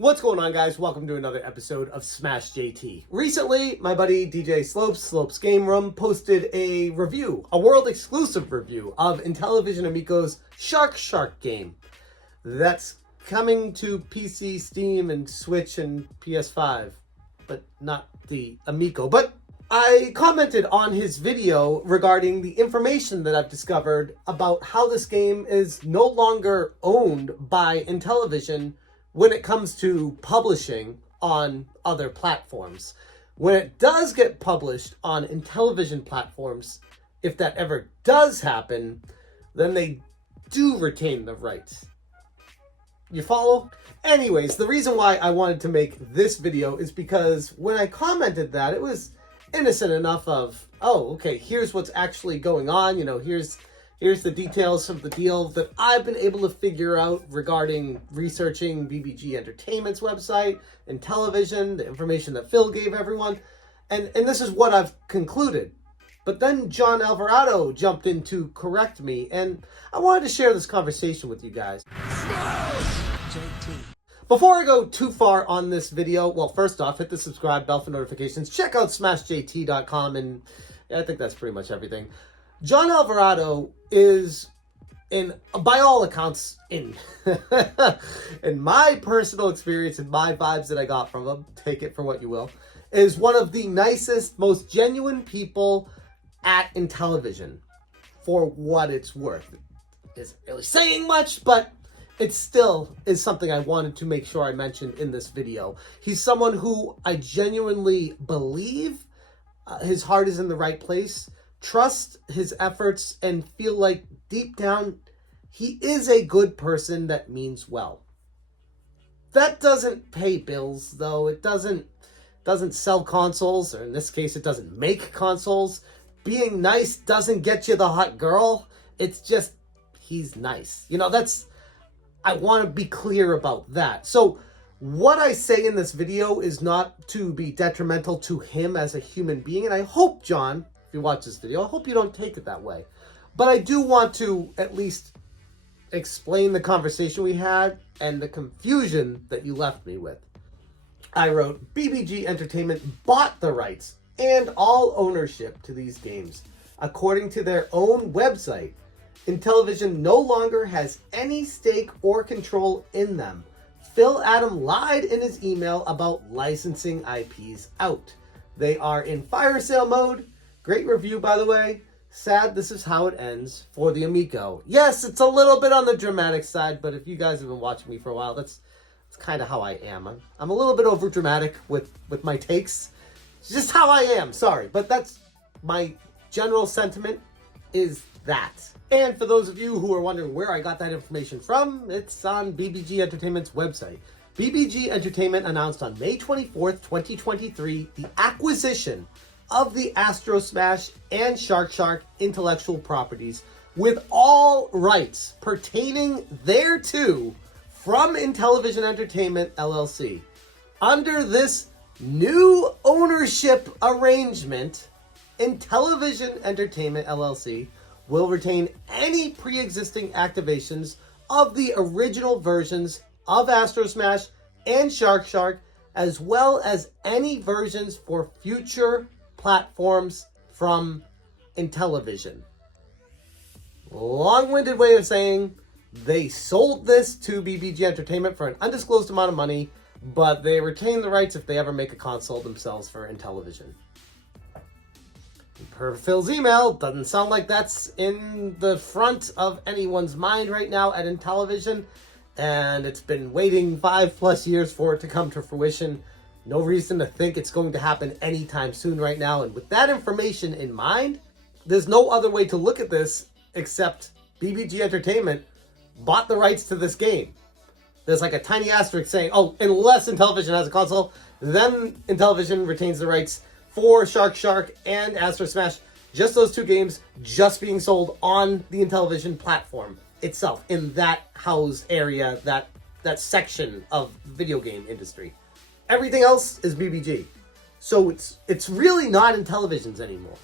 What's going on, guys? Welcome to another episode of Smash JT. Recently, my buddy DJ Slopes Game Room, posted a review, a world-exclusive review of Intellivision Amico's Shark game. That's coming to PC, Steam, and Switch, and PS5, but not the Amico. But I commented on his video regarding the information that I've discovered about how this game is no longer owned by Intellivision when it comes to publishing on other platforms. When it does get published on Intellivision platforms, if that ever does happen, then they do retain the rights. You follow? Anyways, the reason why I wanted to make this video is because when I commented that, it was innocent enough of, oh, okay, here's what's actually going on. You know, here's the details of the deal that I've been able to figure out regarding researching BBG Entertainment's website, Intellivision, the information that Phil gave everyone. And this is what I've concluded. But then John Alvarado jumped in to correct me, and I wanted to share this conversation with you guys. Before I go too far on this video, well, first off, hit the subscribe bell for notifications. Check out smashjt.com, and I think that's pretty much everything. John Alvarado is, by all accounts, in my personal experience and my vibes that I got from him, take it for what you will, is one of the nicest, most genuine people at Intellivision, for what it's worth. It isn't really saying much, but it still is something I wanted to make sure I mentioned in this video. He's someone who I genuinely believe his heart is in the right place, trust his efforts, and feel like deep down he is a good person that means well. That doesn't pay bills, though. It doesn't sell consoles, or in this case it doesn't make consoles. Being nice doesn't get you the hot girl. It's just he's nice. You know, I want to be clear about that. So what I say in this video is not to be detrimental to him as a human being, and I hope, John, if you watch this video, I hope you don't take it that way. But I do want to at least explain the conversation we had and the confusion that you left me with. I wrote, BBG Entertainment bought the rights and all ownership to these games. According to their own website, Intellivision no longer has any stake or control in them. Phil Adam lied in his email about licensing IPs out. They are in fire sale mode. Great review, by the way. Sad this is how it ends for the Amico. Yes, it's a little bit on the dramatic side, but if you guys have been watching me for a while, that's kind of how I am. I'm a little bit over dramatic with my takes. It's just how I am, sorry. But that's my general sentiment is that. And for those of you who are wondering where I got that information from, it's on BBG Entertainment's website. BBG Entertainment announced on May 24th, 2023, the acquisition of the Astro Smash and Shark intellectual properties with all rights pertaining thereto from Intellivision Entertainment LLC. Under this new ownership arrangement, Intellivision Entertainment LLC will retain any pre-existing activations of the original versions of Astro Smash and Shark, as well as any versions for future platforms from Intellivision. Long-winded way of saying they sold this to BBG Entertainment for an undisclosed amount of money, but they retain the rights if they ever make a console themselves for Intellivision. Per Phil's email, doesn't sound like that's in the front of anyone's mind right now at Intellivision, and it's been waiting 5+ years for it to come to fruition. No reason to think it's going to happen anytime soon right now, and with that information in mind, there's no other way to look at this except BBG Entertainment bought the rights to this game. There's like a tiny asterisk saying, oh, unless Intellivision has a console, then Intellivision retains the rights for Shark and Astro Smash. Just those two games just being sold on the Intellivision platform itself, in that house area, that section of video game industry. Everything else is BBG. So it's really not Intellivision's anymore.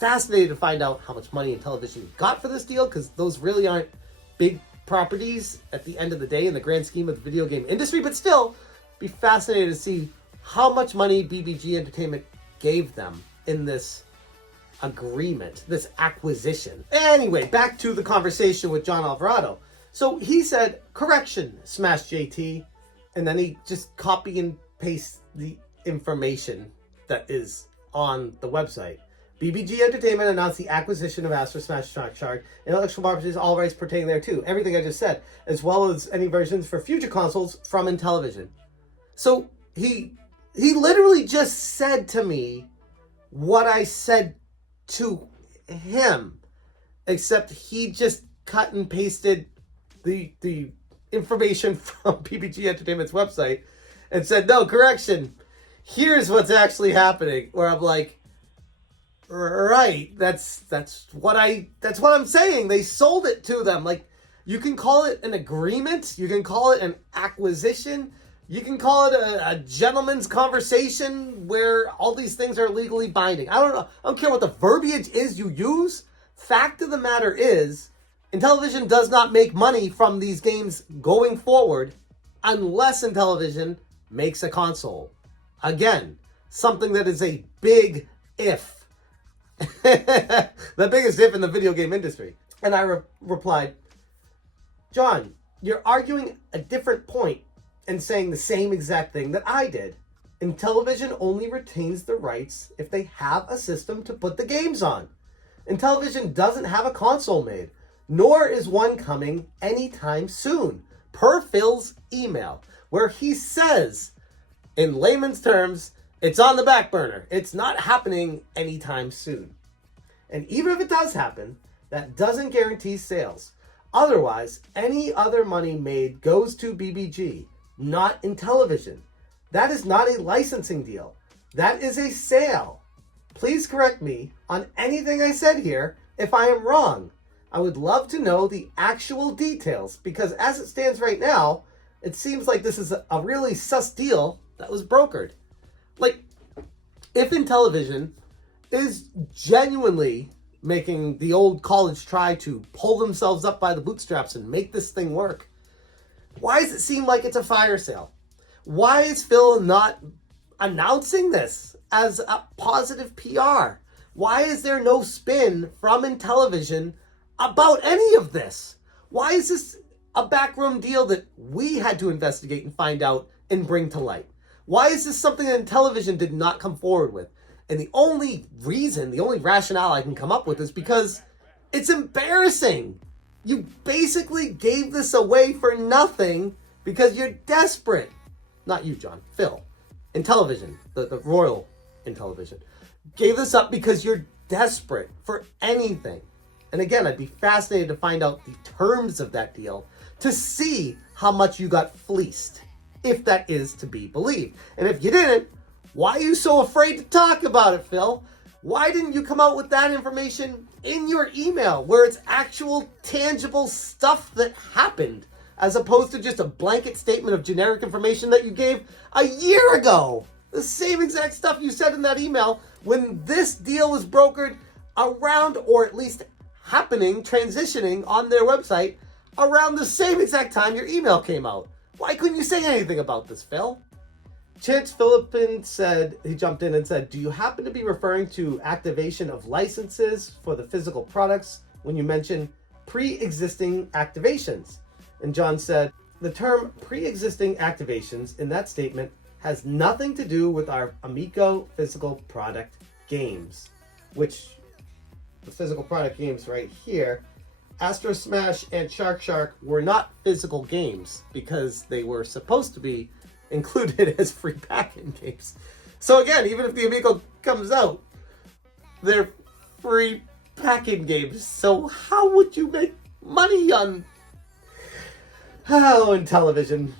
Fascinated to find out how much money Intellivision got for this deal, because those really aren't big properties at the end of the day in the grand scheme of the video game industry, but still be fascinated to see how much money BBG Entertainment gave them in this agreement, this acquisition. Anyway, back to the conversation with John Alvarado. So he said, correction, Smash JT, and then he just copy and paste the information that is on the website. BBG Entertainment announced the acquisition of Astro Smash Shark, intellectual properties, all rights pertaining thereto. Everything I just said, as well as any versions for future consoles from Intellivision. So he literally just said to me what I said to him, except he just cut and pasted the information from BBG Entertainment's website and said, no, correction, here's what's actually happening. Where I'm like, right, that's what I'm saying. They sold it to them. Like, you can call it an agreement, you can call it an acquisition, you can call it a gentleman's conversation where all these things are legally binding. I don't know. I don't care what the verbiage is you use. Fact of the matter is, Intellivision does not make money from these games going forward unless Intellivision makes a console. Again, something that is a big if. The biggest if in the video game industry. And I replied, John, you're arguing a different point and saying the same exact thing that I did. Intellivision only retains the rights if they have a system to put the games on. Intellivision doesn't have a console made, nor is one coming anytime soon, per Phil's email, where he says, in layman's terms, it's on the back burner. It's not happening anytime soon. And even if it does happen, that doesn't guarantee sales. Otherwise, any other money made goes to BBG, not Intellivision. That is not a licensing deal. That is a sale. Please correct me on anything I said here if I am wrong. I would love to know the actual details, because as it stands right now, it seems like this is a really sus deal that was brokered. Like, if Intellivision is genuinely making the old college try to pull themselves up by the bootstraps and make this thing work, why does it seem like it's a fire sale? Why is Phil not announcing this as a positive PR? Why is there no spin from Intellivision about any of this? Why is this a backroom deal that we had to investigate and find out and bring to light? Why is this something that Intellivision did not come forward with? And the only reason, the only rationale I can come up with is because it's embarrassing. You basically gave this away for nothing because you're desperate. Not you, John. Phil. Intellivision, the royal Intellivision, gave this up because you're desperate for anything. And again, I'd be fascinated to find out the terms of that deal to see how much you got fleeced, if that is to be believed. And if you didn't, why are you so afraid to talk about it, Phil? Why didn't you come out with that information in your email where it's actual tangible stuff that happened, as opposed to just a blanket statement of generic information that you gave a year ago? The same exact stuff you said in that email when this deal was brokered around, or at least happening, transitioning on their website around the same exact time your email came out. Why couldn't you say anything about this, Phil? Chance Philippin said, he jumped in and said, do you happen to be referring to activation of licenses for the physical products when you mention pre-existing activations? And John said, the term pre-existing activations in that statement has nothing to do with our Amico physical product games, which the physical product games right here, Astro Smash and Shark were not physical games because they were supposed to be included as free pack-in games. So again, even if the Amico comes out, they're free pack-in games. So how would you make money on Intellivision?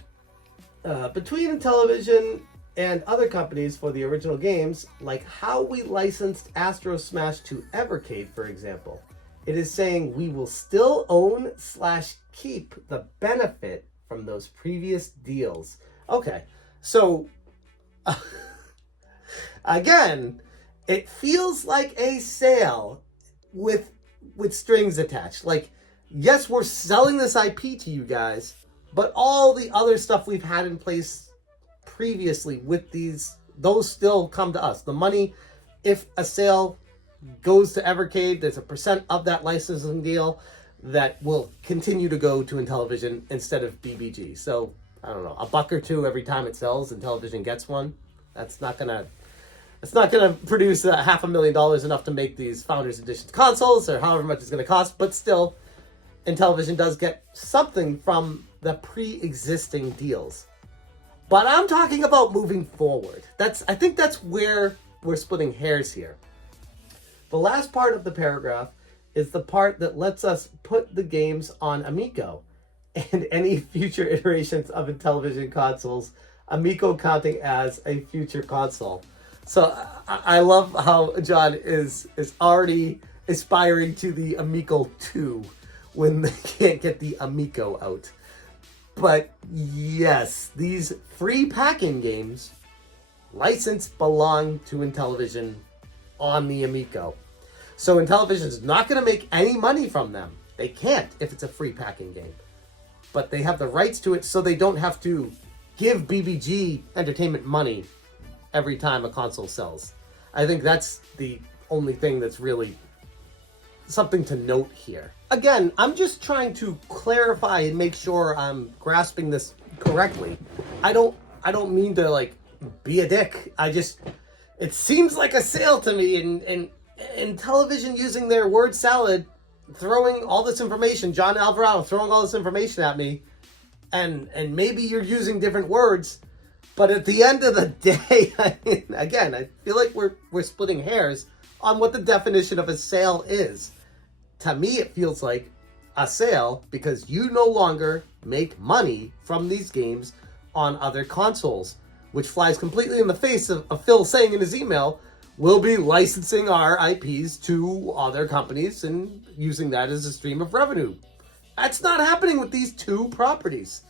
Between Intellivision and other companies for the original games, like how we licensed Astro Smash to Evercade, for example, it is saying we will still own / keep the benefit from those previous deals. Okay, so again, it feels like a sale with strings attached. Like, yes, we're selling this IP to you guys, but all the other stuff we've had in place previously with those still come to us. The money, if a sale goes to Evercade, there's a percent of that licensing deal that will continue to go to Intellivision instead of BBG. So, I don't know, $1 or $2 every time it sells, Intellivision gets one. That's not gonna produce $500,000 enough to make these Founders Edition consoles, or however much it's gonna cost, but still, Intellivision does get something from the pre-existing deals. But I'm talking about moving forward. I think that's where we're splitting hairs here. The last part of the paragraph is the part that lets us put the games on Amico and any future iterations of Intellivision consoles, Amico counting as a future console. So I love how John is already aspiring to the Amico 2 when they can't get the Amico out. But yes, these free pack-in games licensed belong to Intellivision on the Amico. So Intellivision is not going to make any money from them. They can't if it's a free pack-in game. But they have the rights to it, so they don't have to give BBG Entertainment money every time a console sells. I think that's the only thing that's really something to note here. Again, I'm just trying to clarify and make sure I'm grasping this correctly. I don't mean to like be a dick. It seems like a sale to me, and Intellivision using their word salad, throwing all this information, John Alvarado throwing all this information at me, and maybe you're using different words, but at the end of the day, again, I feel like we're splitting hairs on what the definition of a sale is. To me, it feels like a sale because you no longer make money from these games on other consoles, which flies completely in the face of Phil saying in his email, we'll be licensing our IPs to other companies and using that as a stream of revenue. That's not happening with these two properties.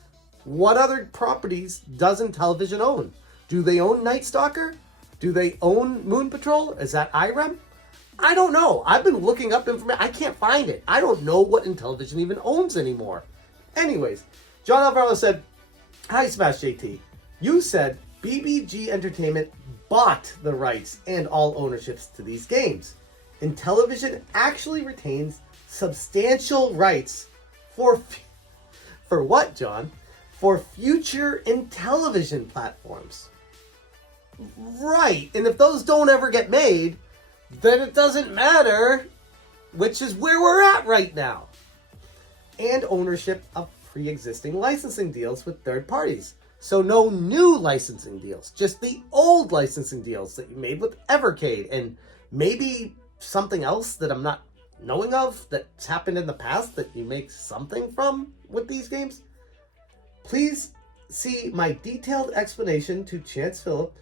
What other properties does Intellivision own? Do they own Night Stalker? Do they own Moon Patrol? Is that IREM? I don't know. I've been looking up information. I can't find it. I don't know what Intellivision even owns anymore. Anyways, John Alvarado said, hi, Smash JT. You said BBG Entertainment bought the rights and all ownerships to these games. Intellivision actually retains substantial rights for what, John? For future Intellivision platforms. Right, and if those don't ever get made, then it doesn't matter, which is where we're at right now. And ownership of pre-existing licensing deals with third parties. So no new licensing deals, just the old licensing deals that you made with Evercade, and maybe something else that I'm not knowing of that's happened in the past that you make something from with these games. Please see my detailed explanation to Chance Phillip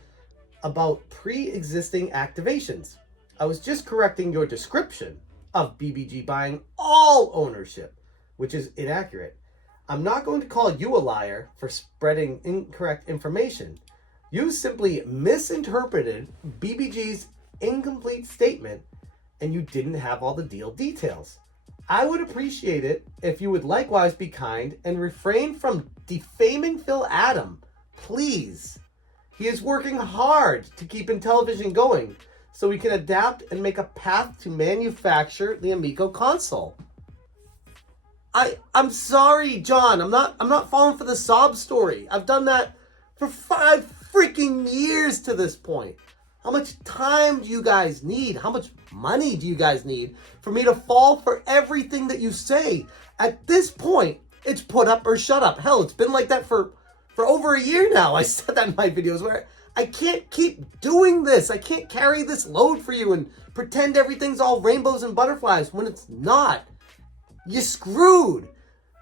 about pre-existing activations. I was just correcting your description of BBG buying all ownership, which is inaccurate. I'm not going to call you a liar for spreading incorrect information. You simply misinterpreted BBG's incomplete statement and you didn't have all the deal details. I would appreciate it if you would likewise be kind and refrain from defaming Phil Adam. Please. He is working hard to keep Intellivision going so we can adapt and make a path to manufacture the Amico console. I'm sorry, John. I'm not falling for the sob story. I've done that for 5 freaking years to this point. How much time do you guys need? How much money do you guys need for me to fall for everything that you say? At this point, it's put up or shut up. Hell, it's been like that for over a year now. I said that in my videos where I can't keep doing this. I can't carry this load for you and pretend everything's all rainbows and butterflies when it's not. You screwed.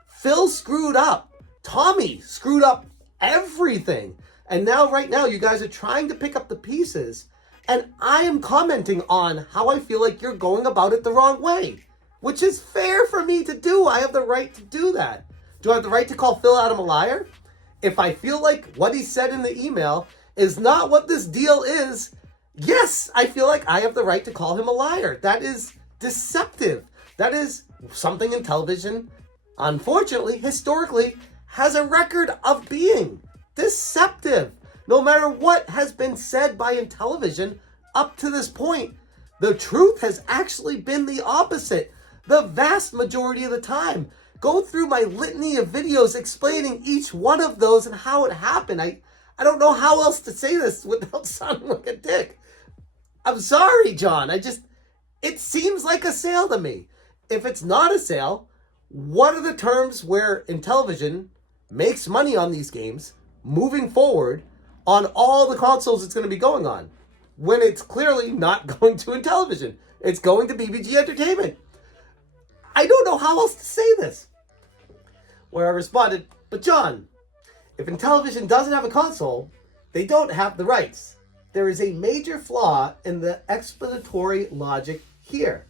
Phil screwed up. Tommy screwed up everything. And now, right now, you guys are trying to pick up the pieces. And I am commenting on how I feel like you're going about it the wrong way. Which is fair for me to do. I have the right to do that. Do I have the right to call Phil Adam a liar? If I feel like what he said in the email is not what this deal is, yes, I feel like I have the right to call him a liar. That is deceptive. That is something in television, unfortunately, historically, has a record of being deceptive. No matter what has been said by Intellivision up to this point, the truth has actually been the opposite the vast majority of the time. Go through my litany of videos explaining each one of those and how it happened. I don't know how else to say this without sounding like a dick. I'm sorry, John. It seems like a sale to me. If it's not a sale, what are the terms where Intellivision makes money on these games moving forward on all the consoles it's going to be going on? When it's clearly not going to Intellivision. It's going to BBG Entertainment. I don't know how else to say this. Where I responded, but John, if Intellivision doesn't have a console, they don't have the rights. There is a major flaw in the explanatory logic here.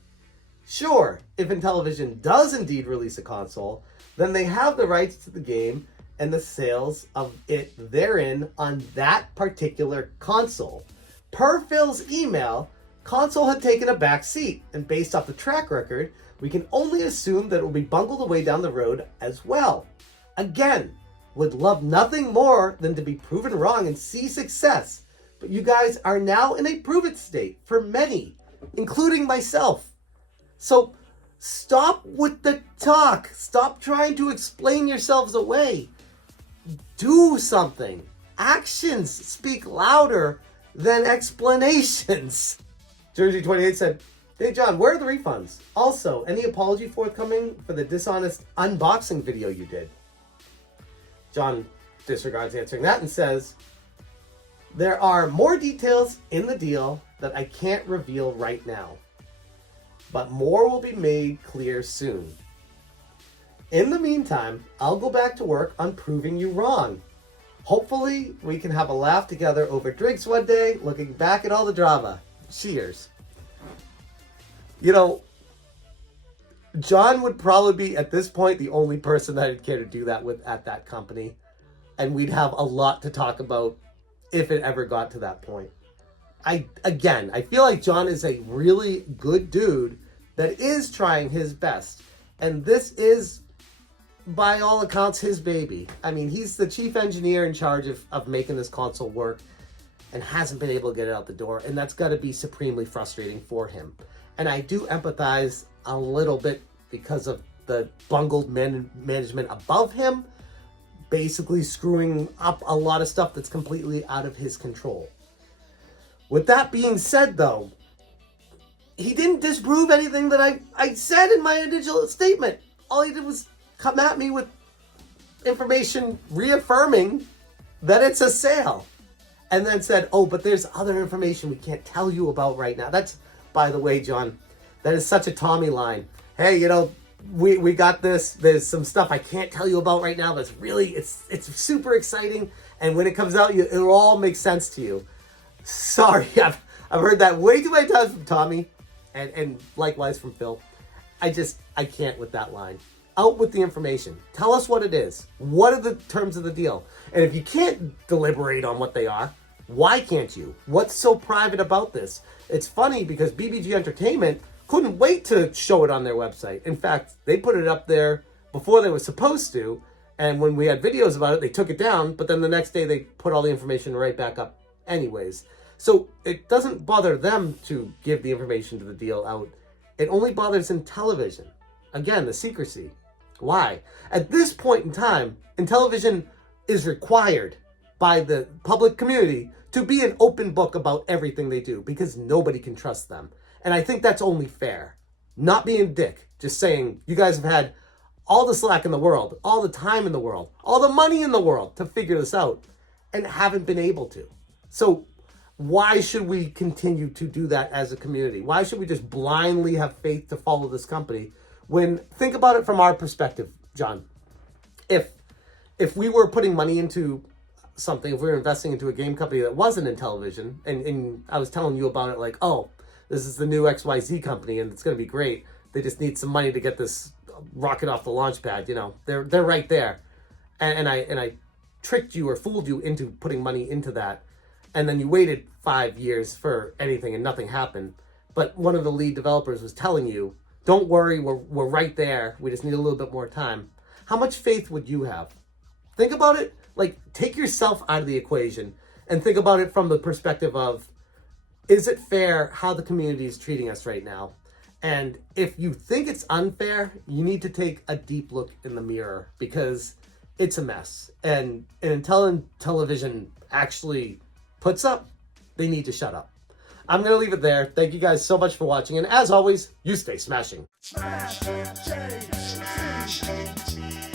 Sure, if Intellivision does indeed release a console, then they have the rights to the game and the sales of it therein on that particular console. Per Phil's email, console had taken a back seat, and based off the track record, we can only assume that it will be bungled away down the road as well. Again, would love nothing more than to be proven wrong and see success, but you guys are now in a prove it state for many, including myself. So stop with the talk. Stop trying to explain yourselves away. Do something. Actions speak louder than explanations. Jersey28 said, hey John, where are the refunds? Also, any apology forthcoming for the dishonest unboxing video you did? John disregards answering that and says, there are more details in the deal that I can't reveal right now, but more will be made clear soon. In the meantime, I'll go back to work on proving you wrong. Hopefully, we can have a laugh together over drinks one day, looking back at all the drama. Cheers. You know, John would probably be, at this point, the only person that I'd care to do that with at that company. And we'd have a lot to talk about if it ever got to that point. I feel like John is a really good dude that is trying his best. And this is, by all accounts, his baby. I mean, he's the chief engineer in charge of making this console work and hasn't been able to get it out the door. And that's got to be supremely frustrating for him. And I do empathize a little bit because of the bungled management above him, basically screwing up a lot of stuff that's completely out of his control. With that being said, though, he didn't disprove anything that I said in my initial statement. All he did was come at me with information reaffirming that it's a sale. And then said, oh, but there's other information we can't tell you about right now. That's, by the way, John, that is such a Tommy line. Hey, you know, we got this. There's some stuff I can't tell you about right now, but it's super exciting. And when it comes out, it'll all make sense to you. Sorry, I've heard that way too many times from Tommy, and likewise from Phil. I can't with that line. Out with the information. Tell us what it is. What are the terms of the deal? And if you can't deliberate on what they are, why can't you? What's so private about this? It's funny because BBG Entertainment couldn't wait to show it on their website. In fact, they put it up there before they were supposed to, and when we had videos about it, they took it down, but then the next day they put all the information right back up anyways. So it doesn't bother them to give the information to the deal out. It only bothers Intellivision. Again, the secrecy. Why? At this point in time, Intellivision is required by the public community to be an open book about everything they do because nobody can trust them. And I think that's only fair. Not being a dick, just saying you guys have had all the slack in the world, all the time in the world, all the money in the world to figure this out and haven't been able to. So why should we continue to do that as a community? Why should we just blindly have faith to follow this company? When, think about it from our perspective, John. If we were putting money into something, if we were investing into a game company that wasn't Intellivision, and I was telling you about it like, oh, this is the new XYZ company and it's going to be great. They just need some money to get this rocket off the launch pad. You know, they're right there. And I tricked you or fooled you into putting money into that. And then you waited 5 years for anything and nothing happened. But one of the lead developers was telling you Don't worry, we're right there. We just need a little bit more time. How much faith would you have? Think about it. Like, take yourself out of the equation and think about it from the perspective of, is it fair how the community is treating us right now? And if you think it's unfair, you need to take a deep look in the mirror, because it's a mess. And until Intellivision actually puts up, they need to shut up. I'm going to leave it there. Thank you guys so much for watching. And as always, you stay smashing. Smash, change,